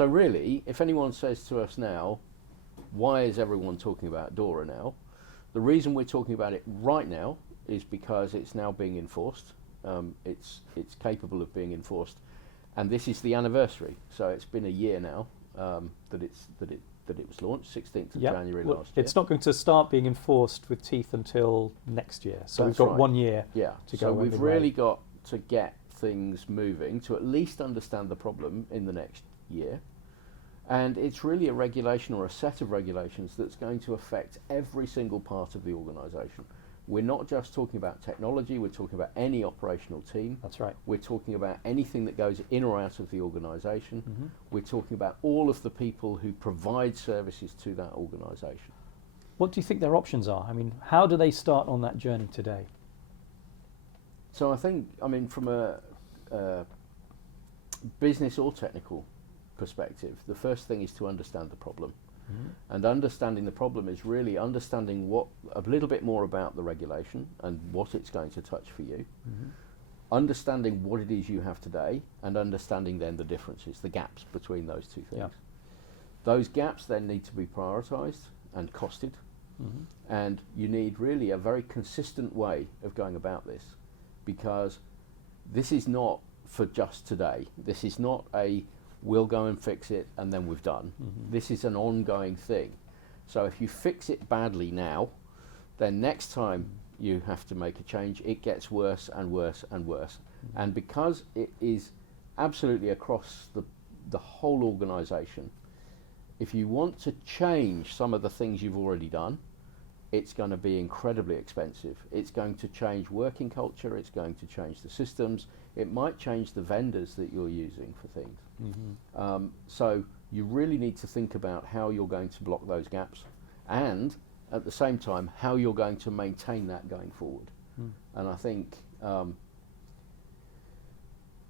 So really, if anyone says to us now, why is everyone talking about DORA now? The reason we're talking about it right now is because it's now being enforced. It's capable of being enforced, and this is the anniversary. So it's been a year now that it was launched, 16th of January last year. It's not going to start being enforced with teeth until next year. So That's we've got right. 1 year to go. So we've really got to get things moving to at least understand the problem in the next year. And it's really a regulation or a set of regulations that's going to affect every single part of the organisation. We're not just talking about technology, we're talking about any operational team. That's right. We're talking about anything that goes in or out of the organisation. We're talking about all of the people who provide services to that organisation. What do you think their options are? I mean, how do they start on that journey today? So I think, from a business or technical perspective, the first thing is to understand the problem. And understanding the problem is really understanding a little bit more about the regulation and what it's going to touch for you, understanding what it is you have today, and understanding then the differences, the gaps between those two things. Yeah. Those gaps then need to be prioritised and costed, and you need really a very consistent way of going about this, because this is not for just today. This is not we'll go and fix it and then we've done. This is an ongoing thing. So if you fix it badly now, then next time you have to make a change, it gets worse and worse and worse. And because it is absolutely across the whole organisation, if you want to change some of the things you've already done, it's going to be incredibly expensive. It's going to change working culture, it's going to change the systems, it might change the vendors that you're using for things. So you really need to think about how you're going to block those gaps, and at the same time how you're going to maintain that going forward. And I think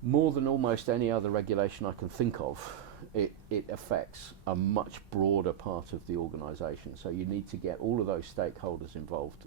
more than almost any other regulation I can think of, it affects a much broader part of the organisation. So you need to get all of those stakeholders involved